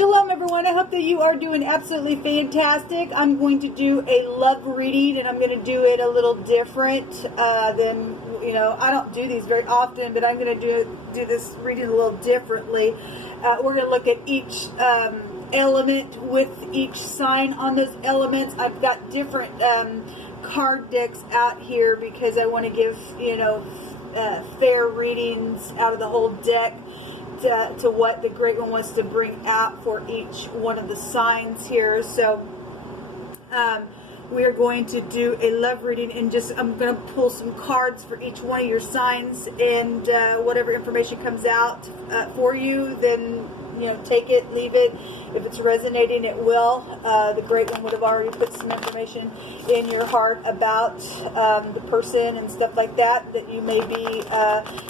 Shalom everyone, I hope that you are doing absolutely fantastic. I'm going to do a love reading, and I'm going to do it a little different than, I don't do these very often, but I'm going to do this reading a little differently. We're going to look at each element with each sign on those elements. I've got different card decks out here because I want to give, fair readings out of the whole deck to what the Great One wants to bring out for each one of the signs here. So we are going to do a love reading, and I'm going to pull some cards for each one of your signs, and whatever information comes out for you, then take it, leave it. If it's resonating, it will. The Great One would have already put some information in your heart about the person and stuff like that you may be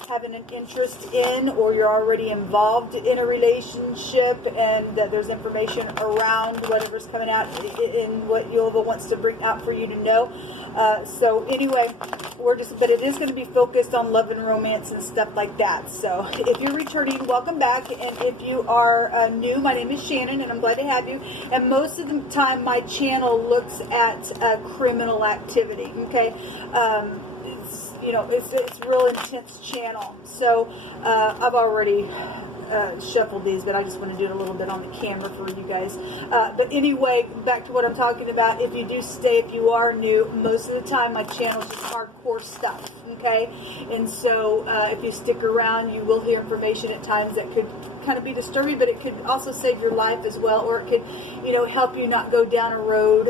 having an interest in, or you're already involved in a relationship, and that there's information around whatever's coming out in what YHVH wants to bring out for you to know. So anyway, but it is going to be focused on love and romance and stuff like that. So if you're returning, welcome back. And if you are new, my name is Shannon, and I'm glad to have you. And most of the time, my channel looks at criminal activity. Okay, it's a real intense channel. So I've already shuffled these, but I just want to do it a little bit on the camera for you guys. But anyway, back to what I'm talking about. If you do stay, if you are new, most of the time my channel is just hardcore stuff, okay? And so if you stick around, you will hear information at times that could kind of be disturbing, but it could also save your life as well, or it could, help you not go down a road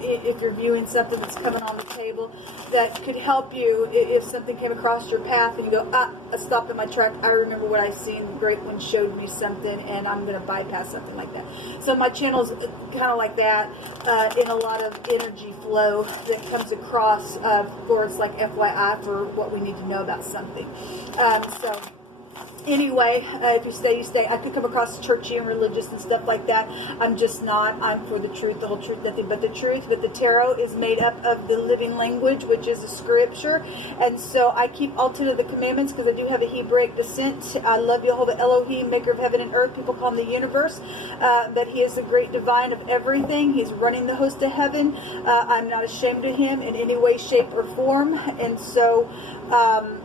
if you're viewing something that's coming on the table that could help you if something came across your path and you go, I stopped in my track. I remember what I seen. The Great One showed me something, and I'm going to bypass something like that. So my channel is kind of like that in a lot of energy flow that comes across for it's like FYI for what we need to know about something. So anyway, if you stay, you stay. I could come across churchy and religious and stuff like that. I'm just not. I'm for the truth, the whole truth, nothing but the truth. But the tarot is made up of the living language, which is the scripture. And so I keep all 10 of the commandments because I do have a Hebraic descent. I love YHVH Elohim, maker of heaven and earth. People call him the universe. But he is the great divine of everything. He's running the host of heaven. I'm not ashamed of him in any way, shape, or form. And so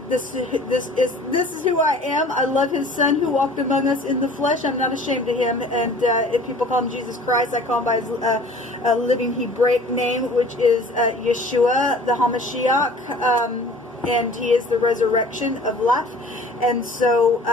this is who I am. I love his son who walked among us in the flesh. I'm not ashamed of him. And if people call him Jesus Christ, I call him by his living Hebraic name, which is Yeshua, the HaMashiach. And he is the resurrection of life. And so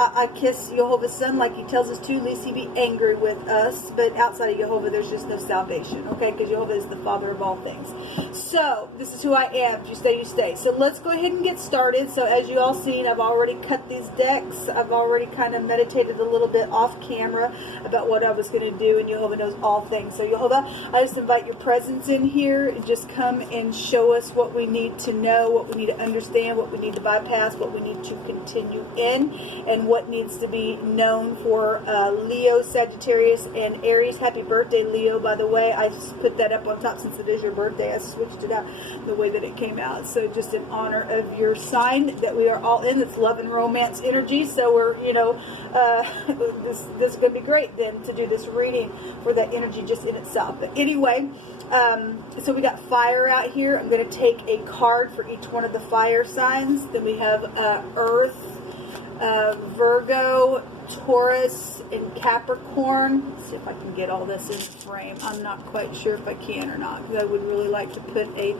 I kiss YHVH's son like he tells us to, lest he be angry with us. But outside of YHVH, there's just no salvation, okay? Because YHVH is the Father of all things. So, this is who I am. If you stay, you stay. So, let's go ahead and get started. So, as you all seen, I've already cut these decks. I've already kind of meditated a little bit off camera about what I was going to do, and YHVH knows all things. So, YHVH, I just invite your presence in here and just come and show us what we need to know, what we need to understand, what we need to bypass, what we need to continue in, and what needs to be known for Leo, Sagittarius, and Aries. Happy birthday, Leo, by the way. I put that up on top since it is your birthday. I switched it out the way that it came out. So just in honor of your sign that we are all in. It's love and romance energy. So we're, this is going to be great then to do this reading for that energy just in itself. But anyway, so we got fire out here. I'm going to take a card for each one of the fire signs. Then we have Earth, Virgo, Taurus, and Capricorn. Let's see if I can get all this in the frame. I'm not quite sure if I can or not, because I would really like to put a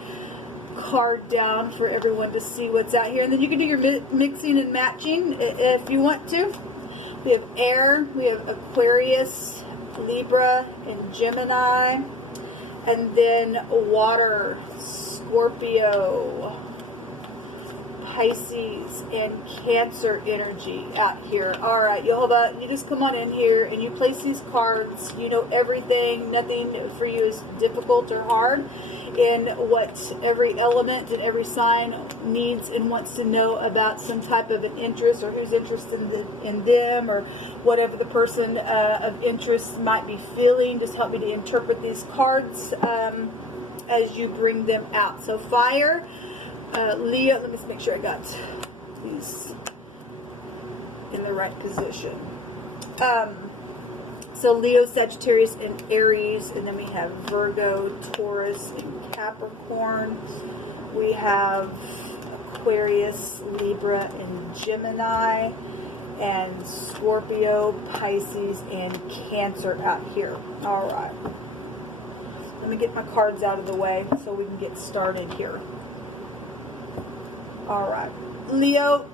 card down for everyone to see what's out here. And then you can do your mixing and matching if you want to. We have air, we have Aquarius, Libra, and Gemini. And then water, Scorpio, Pisces, and Cancer energy out here. All right, YHVH, you just come on in here and you place these cards. You know everything. Nothing for you is difficult or hard in what every element and every sign needs and wants to know about some type of an interest, or who's interested in them, or whatever the person of interest might be feeling. Just help me to interpret these cards as you bring them out. So fire, Leo, let me just make sure I got these in the right position. So Leo, Sagittarius, and Aries. And then we have Virgo, Taurus, and Capricorn. We have Aquarius, Libra, and Gemini. And Scorpio, Pisces, and Cancer out here. All right. Let me get my cards out of the way so we can get started here. All right. Leo,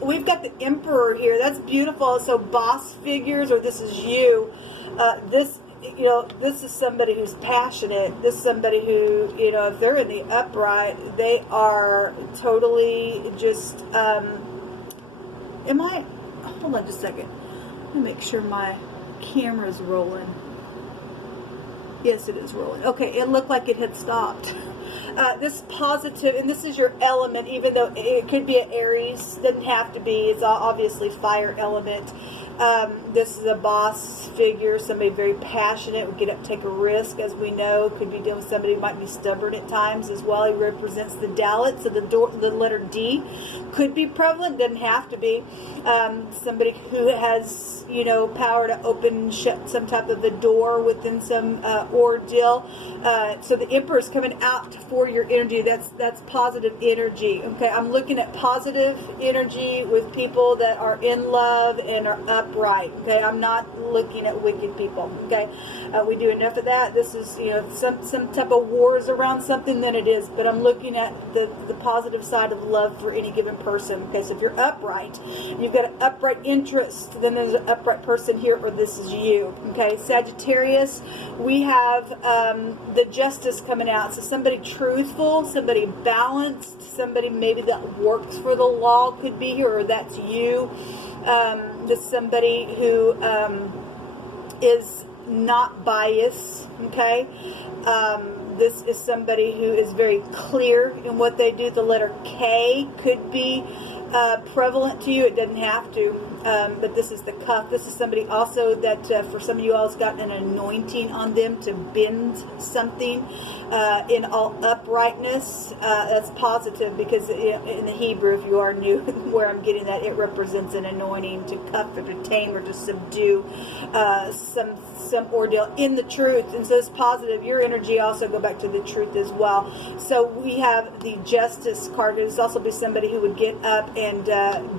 we've got the Emperor here. That's beautiful. So boss figures, or this is you. This is somebody who's passionate. This is somebody who, if they're in the upright, they are totally just, hold on just a second. Let me make sure my camera's rolling. Yes, it is rolling. Okay, it looked like it had stopped. This positive, and this is your element, even though it could be an Aries, doesn't have to be. It's obviously fire element. This is a boss figure, somebody very passionate, would get up, take a risk, as we know. Could be dealing with somebody who might be stubborn at times as well. He represents the Dalit, so the letter D could be prevalent, doesn't have to be. Somebody who has, power to open, shut some type of a door within some ordeal. So the Emperor is coming out for your energy. That's positive energy. Okay, I'm looking at positive energy with people that are in love and are upright. Okay, I'm not looking at wicked people. Okay, we do enough of that. This is some type of wars around something, then it is. But I'm looking at the positive side of love for any given person. Okay, so if you're upright, you've got an upright interest, then there's an upright person here, or this is you. Okay, Sagittarius, we have the Justice coming out. So somebody truthful, somebody balanced, somebody maybe that works for the law could be here, or that's you. This is somebody who is not biased. Okay, this is somebody who is very clear in what they do. The letter K could be prevalent to you. It doesn't have to. But this is the cuff. This is somebody also that for some of you all has got an anointing on them to bend something in all uprightness. That's positive, because in the Hebrew, if you are new, where I'm getting that, it represents an anointing to cuff or to tame or to subdue some ordeal in the truth. And so it's positive. Your energy also go back to the truth as well. So we have the Justice card. There's also be somebody who would get up and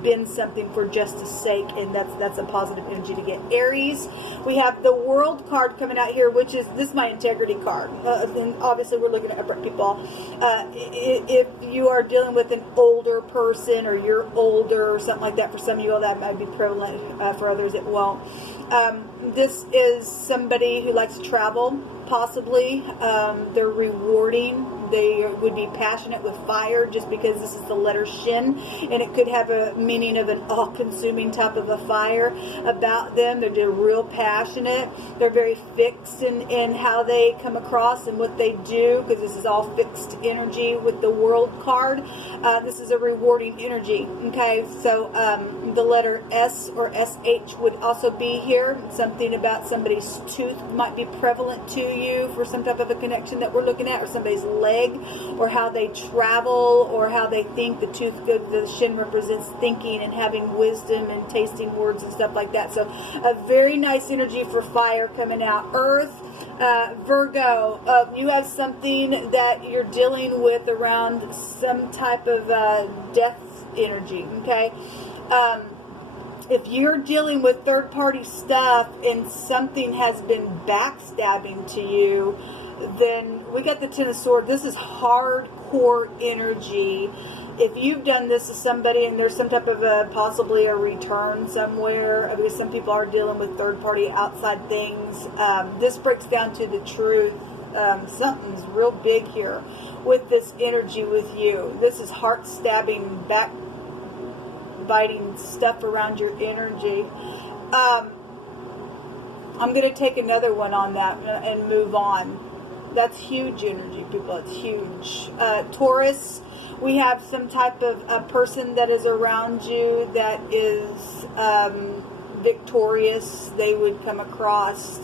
bend something for justice sake, and that's a positive energy to get. Aries, we have the World card coming out here, which is, this is my integrity card. And obviously we're looking at upright people. If you are dealing with an older person, or you're older or something like that, for some of you all that might be prevalent, for others it won't. This is somebody who likes to travel, possibly. They're rewarding. They would be passionate with fire, just because this is the letter Shin, and it could have a meaning of an all-consuming type of a fire about them. They're real passionate. They're very fixed in how they come across and what they do, because this is all fixed energy with the World card. This is a rewarding energy. Okay, so the letter S or SH would also be here. Something about somebody's tooth might be prevalent to you for some type of a connection that we're looking at, or somebody's leg, or how they travel, or how they think. The tooth, the Shin represents thinking and having wisdom and tasting words and stuff like that. So a very nice energy for fire coming out. Earth, Virgo, you have something that you're dealing with around some type of death energy. Okay, if you're dealing with third-party stuff and something has been backstabbing to you, then we got the Ten of Swords. This is hardcore energy. If you've done this to somebody and there's some type of possibly a return somewhere, because some people are dealing with third-party outside things, this breaks down to the truth. Something's real big here with this energy with you. This is heart-stabbing, backbiting stuff around your energy. I'm going to take another one on that and move on. That's huge energy, people. It's huge. Taurus, we have some type of a person that is around you that is victorious. They would come across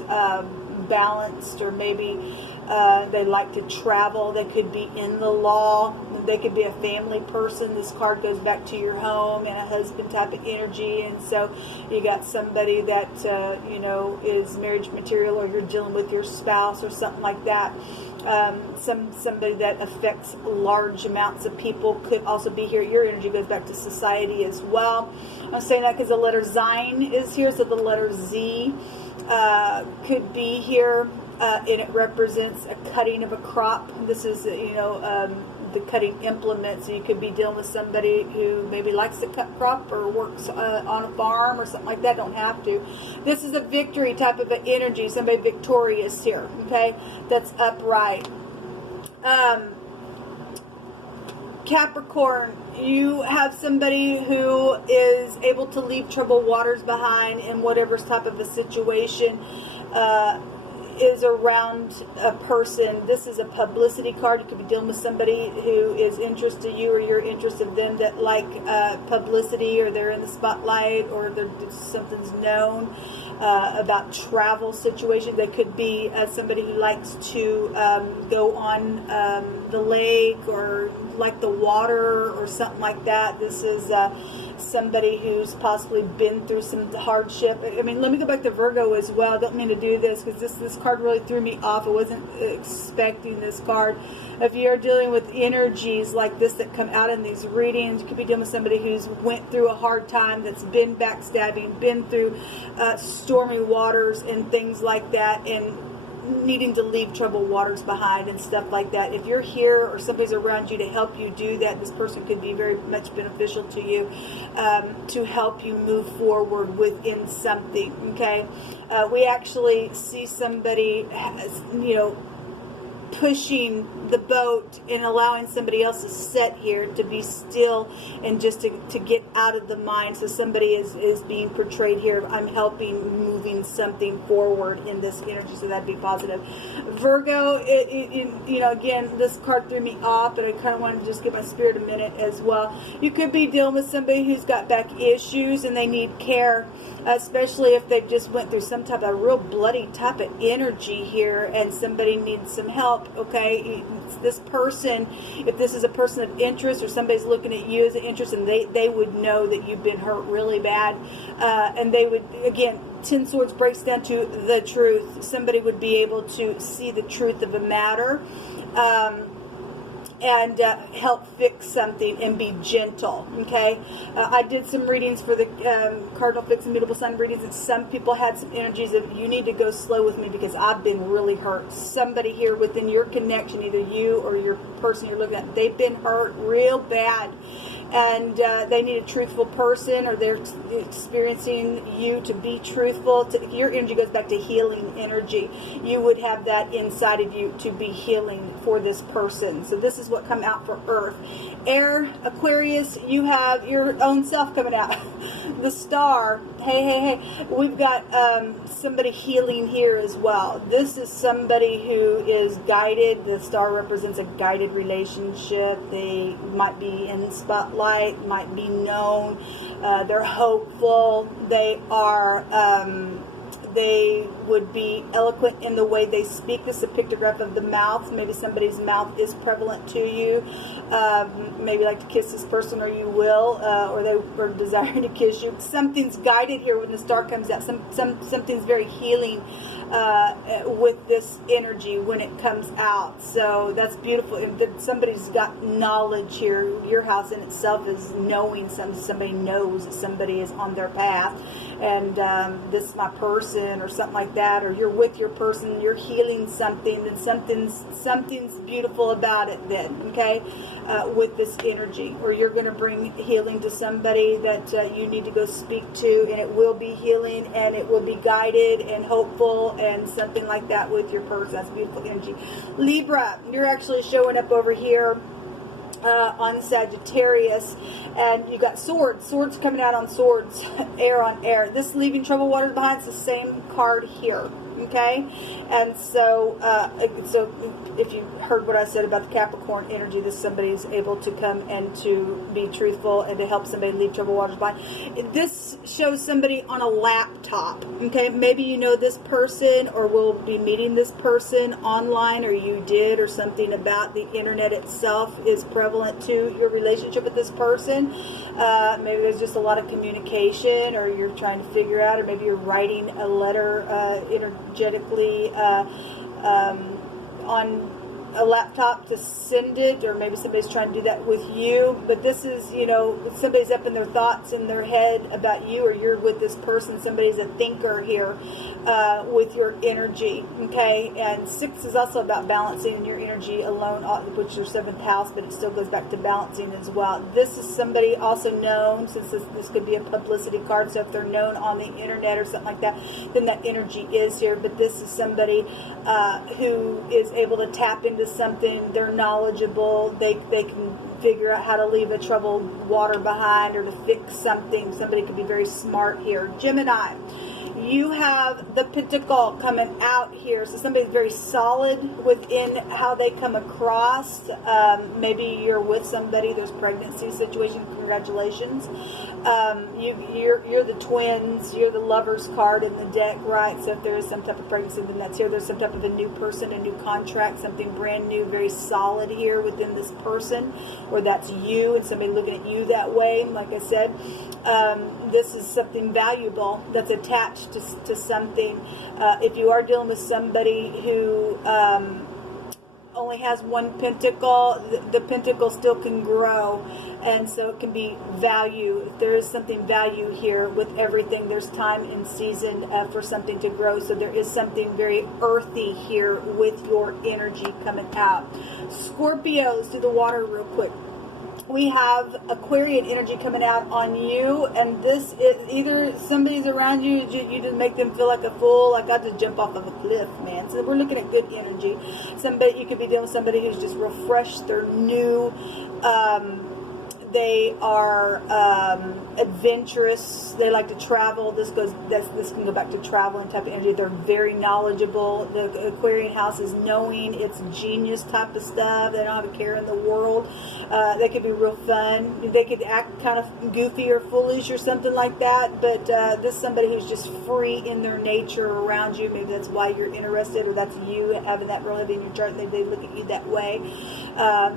balanced, or maybe they like to travel. They could be in the law. they could be a family person. This card goes back to your home and a husband type of energy. And so you got somebody that, you know, is marriage material, or you're dealing with your spouse or something like that. Somebody that affects large amounts of people could also be here. Your energy goes back to society as well. I'm saying that because the letter Zine is here, so the letter Z could be here, and it represents a cutting of a crop. This is, you know, the cutting implement. So you could be dealing with somebody who maybe likes to cut crop or works on a farm or something like that. Don't have to. This is a victory type of an energy. Somebody victorious here. Okay, that's upright. Capricorn, you have somebody who is able to leave troubled waters behind in whatever type of a situation is around a person. This is a publicity card. You could be dealing with somebody who is interested in you, or you're interested in them, that like publicity, or they're in the spotlight, or something's known about travel situations. They could be somebody who likes to go on the lake, or like the water, or something like that. This is somebody who's possibly been through some hardship. I mean, let me go back to Virgo as well. I don't mean to do this because this card really threw me off. I wasn't expecting this card. If you're dealing with energies like this that come out in these readings, you could be dealing with somebody who's went through a hard time, that's been backstabbing, been through stormy waters and things like that, and needing to leave troubled waters behind and stuff like that. If you're here or somebody's around you to help you do that, this person could be very much beneficial to you, to help you move forward within something. Okay, we actually see somebody, you know, pushing the boat and allowing somebody else to sit here, to be still, and just to get out of the mind. So somebody is being portrayed here. I'm helping moving something forward in this energy, so that'd be positive. Virgo, you know, again, this card threw me off, but I kind of wanted to just give my spirit a minute as well. You could be dealing with somebody who's got back issues and they need care, especially if they've just went through some type of real bloody type of energy here, and somebody needs some help. Okay, this person, if this is a person of interest, or somebody's looking at you as an interest, and they would know that you've been hurt really bad, and they would, again, 10 Swords breaks down to the truth. Somebody would be able to see the truth of a matter, and help fix something and be gentle. Okay, I did some readings for the Cardinal Fixed Immutable Sign readings, and some people had some energies of, you need to go slow with me because I've been really hurt. Somebody here within your connection, either you or your person you're looking at, they've been hurt real bad, and they need a truthful person, or they're experiencing you to be truthful. Your energy goes back to healing energy. You would have that inside of you to be healing for this person. So this is what come out for Earth. Air, Aquarius, you have your own self coming out. The Star, hey, we've got somebody healing here as well. This is somebody who is guided. The Star represents a guided relationship. They might be in the spotlight, might be known. They're hopeful. They are... they would be eloquent in the way they speak. This is a pictograph of the mouth. Maybe somebody's mouth is prevalent to you. Maybe like to kiss this person, or you will, or they were desiring to kiss you. Something's guided here when the star comes out. Something's very healing with this energy when it comes out. So that's beautiful. If somebody's got knowledge here. Your house in itself is knowing somebody knows that somebody is on their path, and this is my person, or something like that, or you're with your person, you're healing something, then something's beautiful about it then, okay, with this energy. Or you're going to bring healing to somebody that you need to go speak to, and it will be healing, and it will be guided and hopeful, and something like that with your person. That's beautiful energy. Libra, you're actually showing up over here on Sagittarius, and you got swords coming out on swords. Air on air. This leaving troubled waters behind, it's the same card here. Okay, and so so if you heard what I said about the Capricorn energy, this somebody is able to come and to be truthful and to help somebody leave troubled waters behind. This shows somebody on a laptop. Okay, maybe you know this person or will be meeting this person online, or you did, or something about the internet itself is prevalent to your relationship with this person. Maybe there's just a lot of communication, or you're trying to figure out, or maybe you're writing a letter energetically on a laptop to send it, or maybe somebody's trying to do that with you. But this is, you know, somebody's up in their thoughts in their head about you, or you're with this person. Somebody's a thinker here with your energy. Okay, and 6 is also about balancing your energy alone, which is your 7th house, but it still goes back to balancing as well. This is somebody also known, since this could be a publicity card, so if they're known on the internet or something like that, then that energy is here. But this is somebody who is able to tap into something. They're knowledgeable. They can figure out how to leave a troubled water behind, or to fix something. Somebody could be very smart here. Gemini, you have the Pentacle coming out here, so somebody's very solid within how they come across. Maybe you're with somebody, there's pregnancy situation, congratulations. You're the twins, you're the Lover's card in the deck, right? So if there is some type of pregnancy, then that's here. There's some type of a new person, a new contract, something brand new, very solid here within this person, or that's you and somebody looking at you that way. Like I said, this is something valuable that's attached to something. If you are dealing with somebody who only has one pentacle, the pentacle still can grow, and so it can be value. If there is something value here with everything, there's time and season for something to grow. So there is something very earthy here with your energy coming out. Scorpios, do the water real quick. We have Aquarian energy coming out on you, and this is either somebody's around you, you just make them feel like a fool, like I just jump off of a cliff, man. So we're looking at good energy. Somebody, you could be dealing with somebody who's just real fresh, they're new, they are adventurous, they like to travel. This can go back to traveling type of energy. They're very knowledgeable. The Aquarian house is knowing, it's genius type of stuff. They don't have a care in the world. They could be real fun. They could act kind of goofy or foolish or something like that, but this is somebody who's just free in their nature around you. Maybe that's why you're interested, or that's you having that real heavy in your chart. They look at you that way.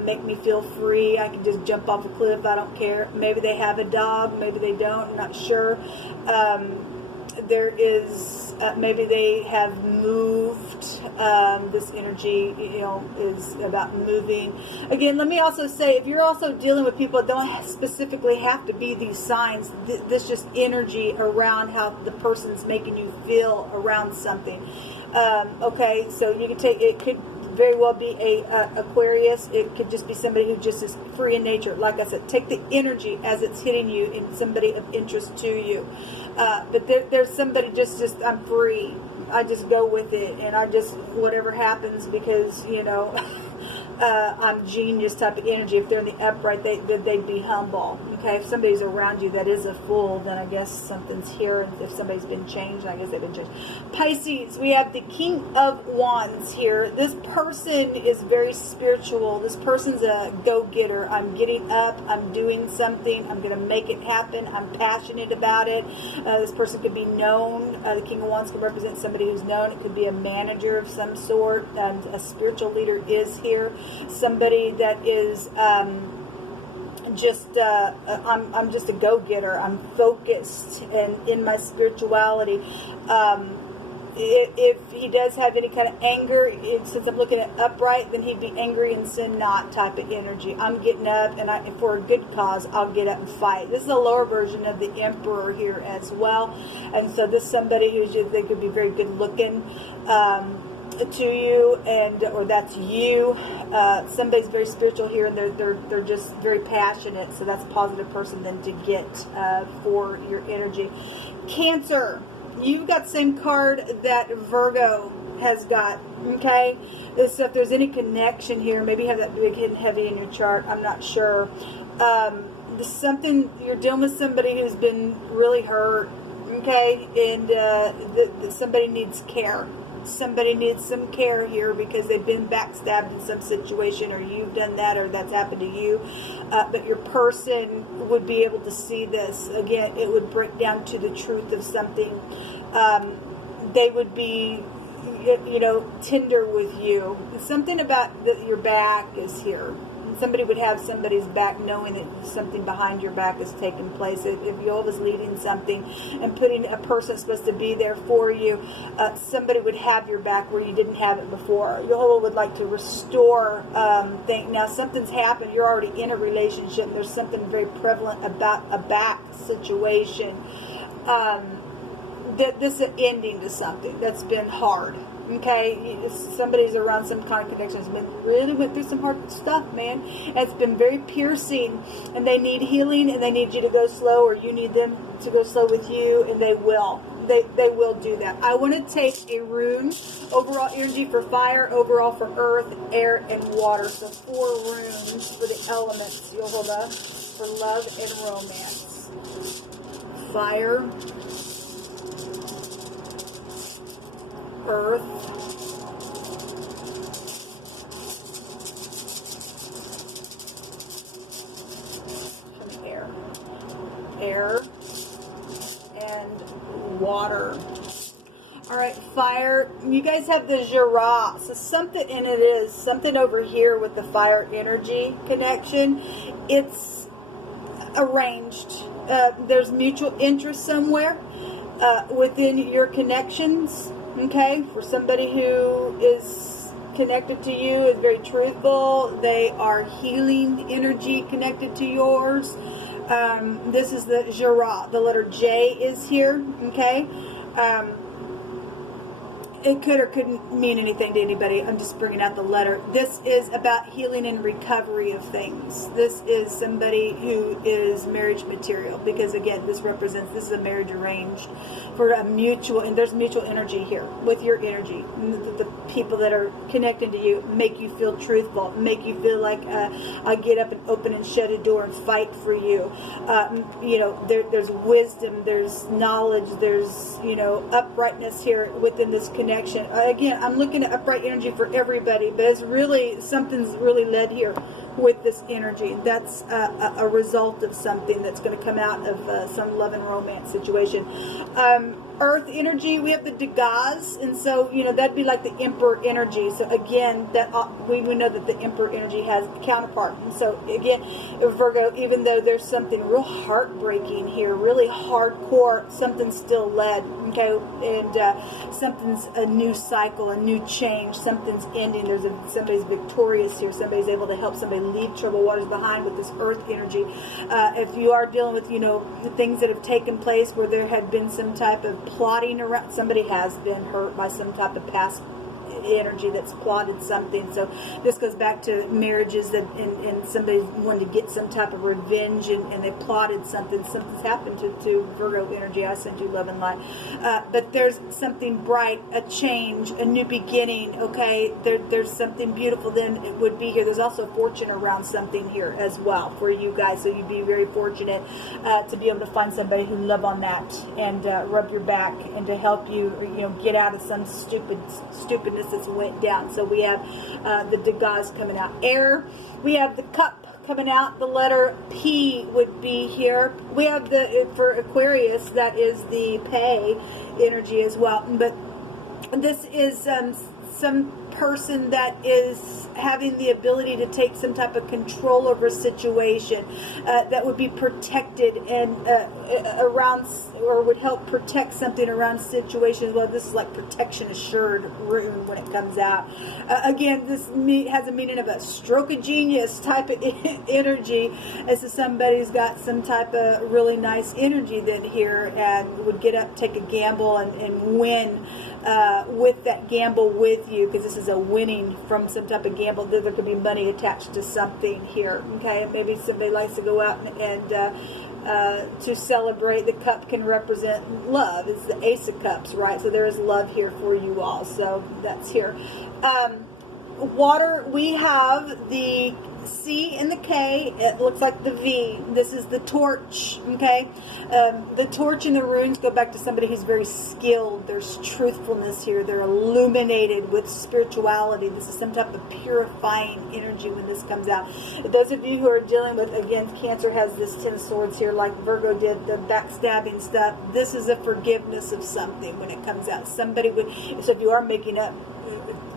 Make me feel free. I can just jump off a cliff. I don't care. Maybe they have a dog. Maybe they don't. I'm not sure. There is maybe they have moved. This energy, you know, is about moving. Again, let me also say, if you're also dealing with people that don't specifically have to be these signs, this just energy around how the person's making you feel around something. Okay, so you can take, it could very well be a Aquarius. It could just be somebody who just is free in nature. Like I said, take the energy as it's hitting you in somebody of interest to you. But there's somebody just I'm free. I just go with it, and I just, whatever happens, because, you know, I'm genius type of energy. If they're in the upright, they'd be humble. Okay, if somebody's around you that is a fool, then I guess something's here. And if somebody's been changed, I guess they've been changed. Pisces, we have the King of Wands here. This person is very spiritual. This person's a go-getter. I'm getting up. I'm doing something. I'm going to make it happen. I'm passionate about it. This person could be known. The King of Wands could represent somebody who's known. It could be a manager of some sort. And a spiritual leader is here. Somebody that is I'm just a go-getter. I'm focused and in my spirituality. If he does have any kind of anger, since I'm looking at upright, then he'd be angry and sin not type of energy. I'm getting up, and for a good cause, I'll get up and fight. This is a lower version of the Emperor here as well. And so this is somebody who's just, they could be very good looking to you, or that's you. Somebody's very spiritual here, and they're just very passionate. So that's a positive person then to get for your energy. Cancer, you've got the same card that Virgo has got. Okay, so if there's any connection here, maybe you have that big hidden heavy in your chart. I'm not sure. Something, you're dealing with somebody who's been really hurt. Okay, and somebody needs care. somebody needs some care here because they've been backstabbed in some situation, or you've done that, or that's happened to you. But your person would be able to see this. Again, it would break down to the truth of something. They would be, you know, tender with you. Something about your back is here. Somebody would have somebody's back, knowing that something behind your back is taking place. If Yehovah's leading something and putting a person that's supposed to be there for you, somebody would have your back where you didn't have it before. Yehovah would like to restore things. Now, something's happened. You're already in a relationship. There's something very prevalent about a back situation. This is an ending to something that's been hard. Okay, somebody's around some kind of connection has been really went through some hard stuff, man. It's been very piercing, and they need healing, and they need you to go slow, or you need them to go slow with you, and they will. They will do that. I want to take a rune, overall energy for fire, overall for earth, air, and water. So 4 runes for the elements, Yehovah, for love and romance. Fire, earth, air, and water. All right, fire. You guys have the Jira. So something in it is something over here with the fire energy connection. It's arranged. There's mutual interest somewhere within your connections. Okay, for somebody who is connected to you, is very truthful. They are healing energy connected to yours. This is the Jira. The letter J is here. Okay. It could or couldn't mean anything to anybody. I'm just bringing out the letter. This is about healing and recovery of things. This is somebody who is marriage material, because again, this is a marriage arranged for a mutual, and there's mutual energy here with your energy. The people that are connecting to you make you feel truthful, make you feel like I get up and open and shut a door and fight for you. You know, there's wisdom, there's knowledge, there's, you know, uprightness here within this connection. Again, I'm looking at upright energy for everybody, but it's really, something's really led here with this energy. That's a result of something that's going to come out of some love and romance situation. Earth energy, we have the Degas, and so, you know, that'd be like the Emperor energy. So again, that we know that the Emperor energy has a counterpart. And so again, Virgo, even though there's something real heartbreaking here, really hardcore, something's still led, okay, and something's a new cycle, a new change, something's ending. Somebody's victorious here. Somebody's able to help somebody leave troubled waters behind with this Earth energy. If you are dealing with, you know, the things that have taken place where there had been some type of plotting around, somebody has been hurt by some type of past energy that's plotted something. So this goes back to marriages that and somebody wanted to get some type of revenge, and they plotted something. Something's happened to Virgo energy. I send you love and light. But there's something bright, a change, a new beginning. Okay, there's something beautiful. Then it would be here. There's also fortune around something here as well for you guys. So you'd be very fortunate to be able to find somebody who love on that and rub your back and to help you, you know, get out of some stupidness that's went down. So we have the Degas coming out. Air, we have the Cup coming out. The letter P would be here. We have for Aquarius, that is the Pay energy as well. But this is some person that is having the ability to take some type of control over a situation that would be protected and around, or would help protect something around situations. Well, this is like protection assured rune when it comes out. Again, this has a meaning of a stroke of genius type of energy, as if somebody's got some type of really nice energy then here and would get up, take a gamble, and win with that gamble with you, because this is a winning from some type of gamble. There could be money attached to something here. Okay, maybe somebody likes to go out and to celebrate. The cup can represent love. It's the Ace of Cups, right? So there is love here for you all. So that's here. Water, we have the C and the K. It looks like the V. This is the torch, okay? The torch and the runes go back to somebody who's very skilled. There's truthfulness here. They're illuminated with spirituality. This is some type of purifying energy when this comes out. Those of you who are dealing with, again, Cancer has this 10 of swords here like Virgo did, the backstabbing stuff. This is a forgiveness of something when it comes out. Somebody would, so if you are making up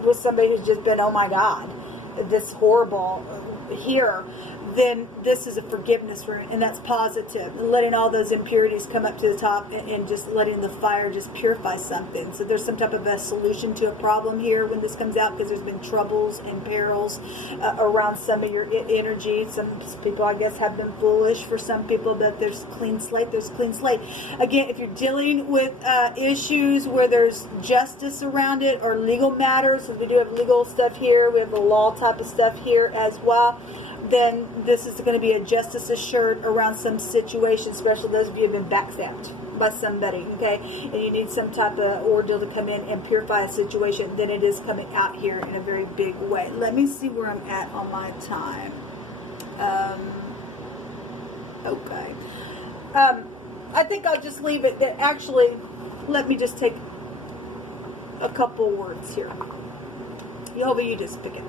with somebody who's just been, oh my God, this horrible here, then this is a forgiveness rune, and that's positive. Letting all those impurities come up to the top and just letting the fire just purify something. So there's some type of a solution to a problem here when this comes out, because there's been troubles and perils around some of your energy. Some people, I guess, have been foolish for some people, but there's clean slate. There's clean slate. Again, if you're dealing with issues where there's justice around it or legal matters, because we do have legal stuff here, we have the law type of stuff here as well, then this is going to be a justice assured around some situation, especially those of you who have been backstabbed by somebody, okay? And you need some type of ordeal to come in and purify a situation, then it is coming out here in a very big way. Let me see where I'm at on my time. Okay. I think I'll just leave it that actually, let me just take a couple words here. Yehovah, you just pick it.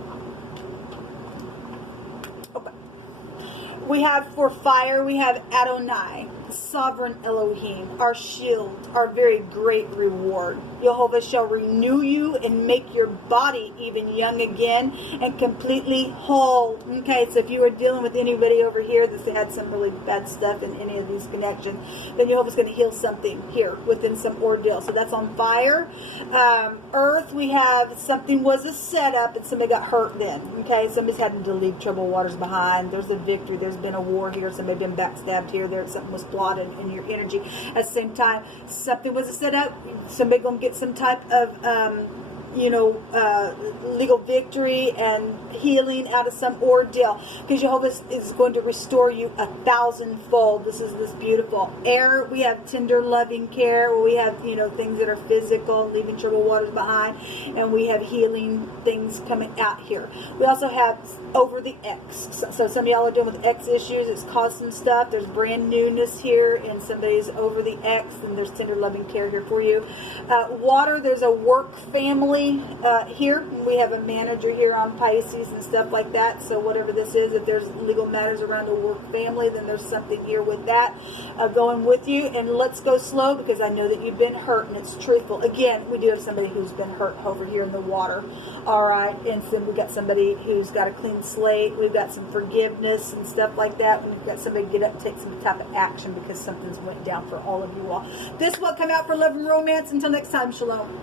We have for fire, we have Adonai, sovereign Elohim, our shield, our very great reward. Yehovah shall renew you and make your body even young again and completely whole. Okay, so if you are dealing with anybody over here that's had some really bad stuff in any of these connections, then Yehovah's going to heal something here within some ordeal. So that's on fire. Earth, we have something was a setup and somebody got hurt then. Okay, somebody's had to leave troubled waters behind. There's a victory. There's been a war here. Somebody been backstabbed here. There, something was plotted in your energy. At the same time, something was a setup. Somebody gonna get some type of legal victory and healing out of some ordeal, because Jehovah is going to restore you 1,000-fold. This is this beautiful air. We have tender loving care. We have things that are physical, leaving troubled waters behind, and we have healing things coming out here. We also have over the X. So some of y'all are dealing with X issues. It's caused some stuff. There's brand newness here, and somebody's over the X, and there's tender loving care here for you. Water, there's a work family here. We have a manager here on Pisces and stuff like that. So whatever this is, if there's legal matters around the work family, then there's something here with that going with you. And let's go slow, because I know that you've been hurt, and it's truthful. Again, we do have somebody who's been hurt over here in the water. All right, and then we've got somebody who's got a clean slate. We've got some forgiveness and stuff like that. We've got somebody get up and take some type of action because something's went down for all of you all. This will come out for love and romance. Until next time, shalom.